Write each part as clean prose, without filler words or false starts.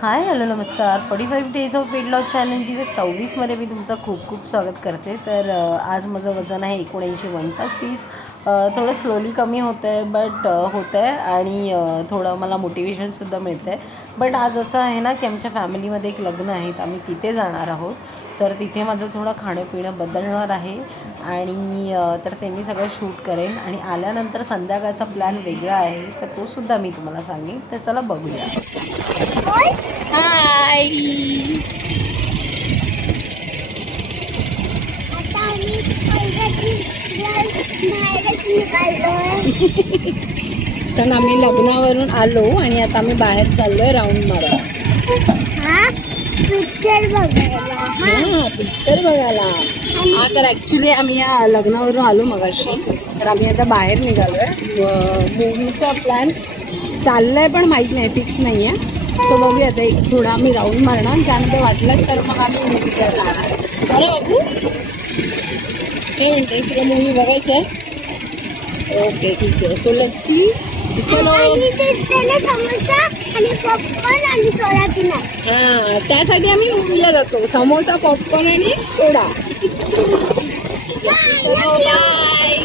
हाय hello नमस्कार 45 days of weight loss challenge दिवस 26मध्ये मी तुमचं खूप खूप स्वागत करते. तर आज माझं वजन आहे 79 130. थोडं स्लोली कमी होतं आहे बट होतं आहे आणि थोडं मला मोटिवेशनसुद्धा मिळतं आहे. बट आज असं आहे ना की आमच्या फॅमिलीमध्ये एक लग्न आहे, तर आम्ही तिथे जाणार आहोत. तर तिथे माझं थोडं खाणंपिणं बदलणार आहे आणि तर ते मी सगळं शूट करेन आणि आल्यानंतर संध्याकाळचा प्लॅन वेगळा आहे, तर तोसुद्धा मी तुम्हाला सांगेन. तर चला बघूया. हाय तर आम्ही लग्नावरून आलो आणि आता आम्ही बाहेर चाललोय राऊंड मारायला. पिक्चर बघायला. तर ॲक्च्युली आम्ही या लग्नावरून आलो मगाशी, तर आम्ही आता बाहेर निघालोय. मूवीचा प्लॅन चाललाय पण माहीत नाही, फिक्स नाही आहे. सो बघूया आता एक थोडा आम्ही राऊंड मारणार, त्यानंतर वाटलंच तर मग आम्ही मूवीला जाणार. बरं बाबू हे म्हणते तुला मूवी बघायचं आहे? ओके ठीक आहे. So let's see. चलो. समोसा आणि पॉपकॉर्न आणि सोडा पिणार. हां, त्यासाठी आम्ही मूवीला जातो. समोसा, पॉपकॉर्न आणि सोडा. चलो बाय.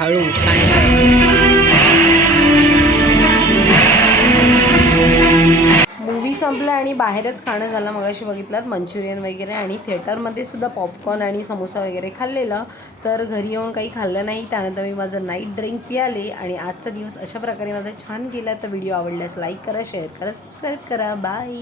हळू मूवी संपला आणि बाहेरच खाणं झालं. मगाशी बघितलं मंचुरियन वगैरे आणि थिएटरमध्ये सुद्धा पॉपकॉर्न आणि समोसा वगैरे खाल्लेलं. तर घरी येऊन काही खाल्लं नाही. त्यानंतर मी माझं नाईट ड्रिंक पियाले आणि आजचा दिवस अशा प्रकारे माझा छान गेला. तर व्हिडिओ आवडल्यास लाईक करा, शेअर करा, सबस्क्राईब करा. बाय.